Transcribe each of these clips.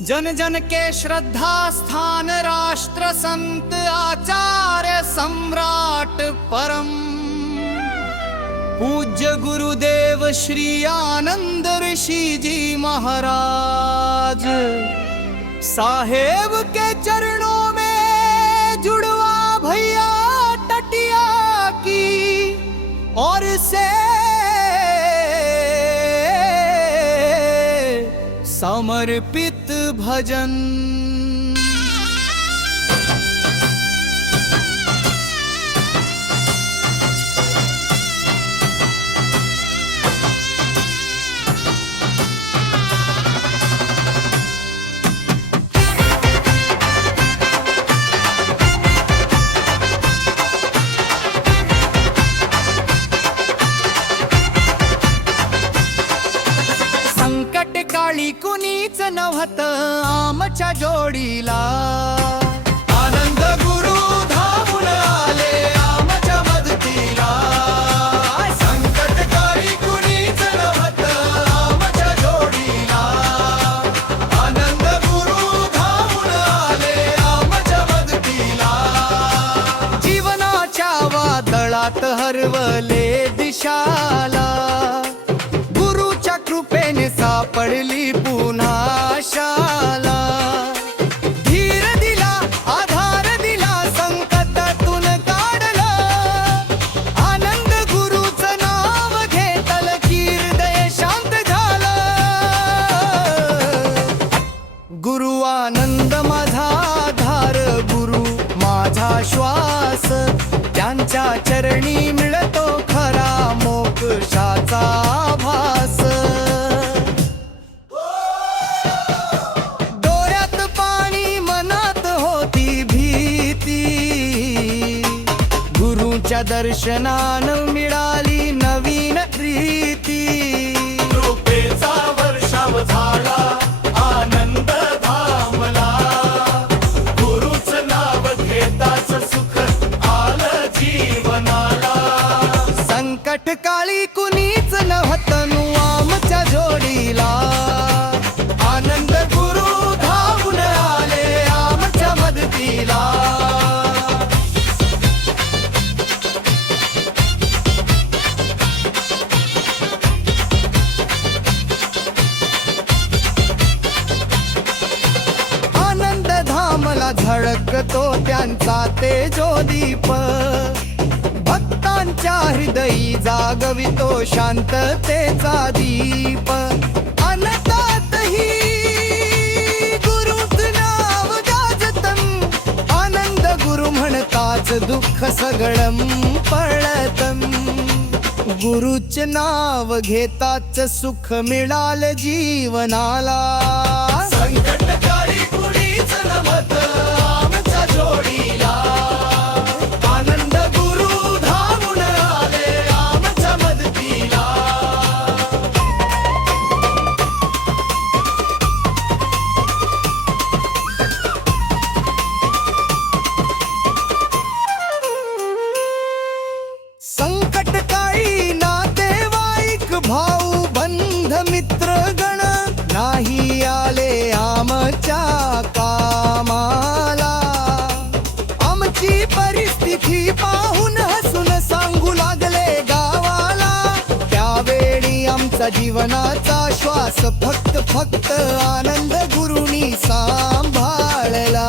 जन जन के श्रद्धा स्थान राष्ट्र संत आचार्य सम्राट परम। पूज्य गुरुदेव श्री आनंद ऋषि जी महाराज। साहेब के चरणों में जुड़वा भैया टटिया की और से समर्पित भजन। कुणीच नव्हत आमच्या जोडीला. आनंद गुरु धावून आले आमच्या मदतीला. संकट कुणीच नव्हत आमच्या जोडीला. आनंद गुरु धावून आले आमच्या मदतीला. जीवनाच्या वादळात हरवले दिशाला. सापडली पुन्हा शाला. धीर दिला आधार दिला संकटातून काढला. आनंद गुरुचं नाव घेतल कीर्दय शांत झालं. गुरु आनंद माझा आधार गुरु माझा श्वास. त्यांच्या चरणी मिळतो गुरुच्या दर्शनानं मिळाली नवीन प्रीती कृपेचा वर्षाव झाला आनंद धामला. गुरुच नाव घेताच सुख आलं जीवनाला. संकट काळी कुणीच नव्हतनु आमच्या जोडीला. आनंद गुरु धावून आले आमच्या मदतीला. झळकतो त्यांचा तेजोदीप. भक्तांच्या हृदयी जागवितो शांततेचा दीप. अनतातही गुरुच नाव गाजतम. आनंद गुरु म्हणताच दुःख सगळं पळतम. गुरुच नाव घेताच सुख मिळाल जीवनाला. संकट संकट काळी नातेवाईक भाऊ बंध मित्र गण त्यावेळी जीवनाचा श्वास फक्त फक्त आनंद गुरुनी सांभाळला.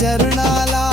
चरणाला